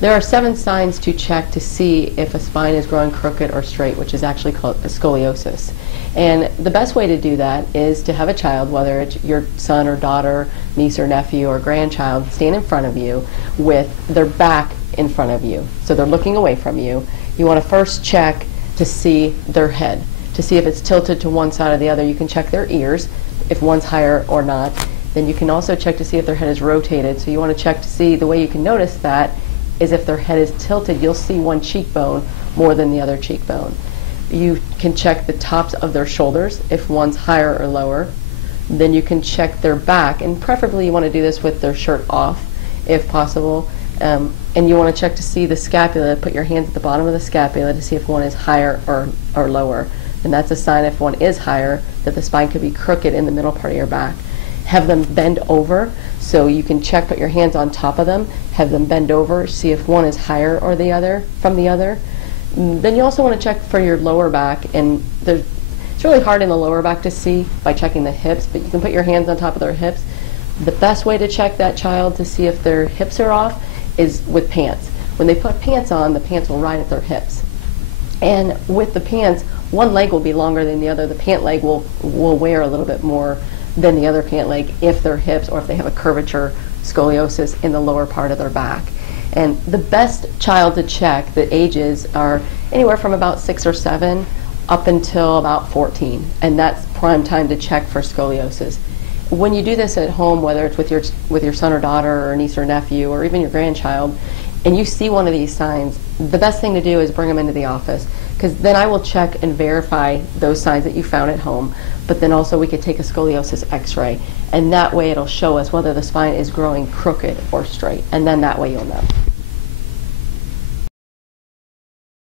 There are 7 signs to check to see if a spine is growing crooked or straight, which is actually called a scoliosis. And the best way to do that is to have a child, whether it's your son or daughter, niece or nephew or grandchild, stand in front of you with their back in front of you. So they're looking away from you. You want to first check to see their head, to see if it's tilted to one side or the other. You can check their ears, if one's higher or not. Then you can also check to see if their head is rotated. So you want to check to see, the way you can notice that is if their head is tilted, you'll see one cheekbone more than the other cheekbone. You can check the tops of their shoulders, if one's higher or lower. Then you can check their back, and preferably you want to do this with their shirt off, if possible. And you want to check to see the scapula. Put your hands at the bottom of the scapula to see if one is higher or lower. And that's a sign, if one is higher, that the spine could be crooked in the middle part of your back. Have them bend over, so you can check, put your hands on top of them, have them bend over, see if one is higher or the other from the other. Then you also want to check for your lower back, and it's really hard in the lower back to see by checking the hips, but you can put your hands on top of their hips. The best way to check that child to see if their hips are off is with pants. When they put pants on, the pants will ride at their hips. And with the pants, one leg will be longer than the other. The pant leg will wear a little bit more than the other pant leg if their hips, or if they have a curvature, scoliosis in the lower part of their back. And the best child to check, the ages are anywhere from about 6 or 7 up until about 14, and that's prime time to check for scoliosis. When you do this at home, whether it's with your son or daughter or niece or nephew or even your grandchild, and you see one of these signs, the best thing to do is bring them into the office, because then I will check and verify those signs that you found at home, but then also we could take a scoliosis x-ray, and that way it'll show us whether the spine is growing crooked or straight, and then that way you'll know.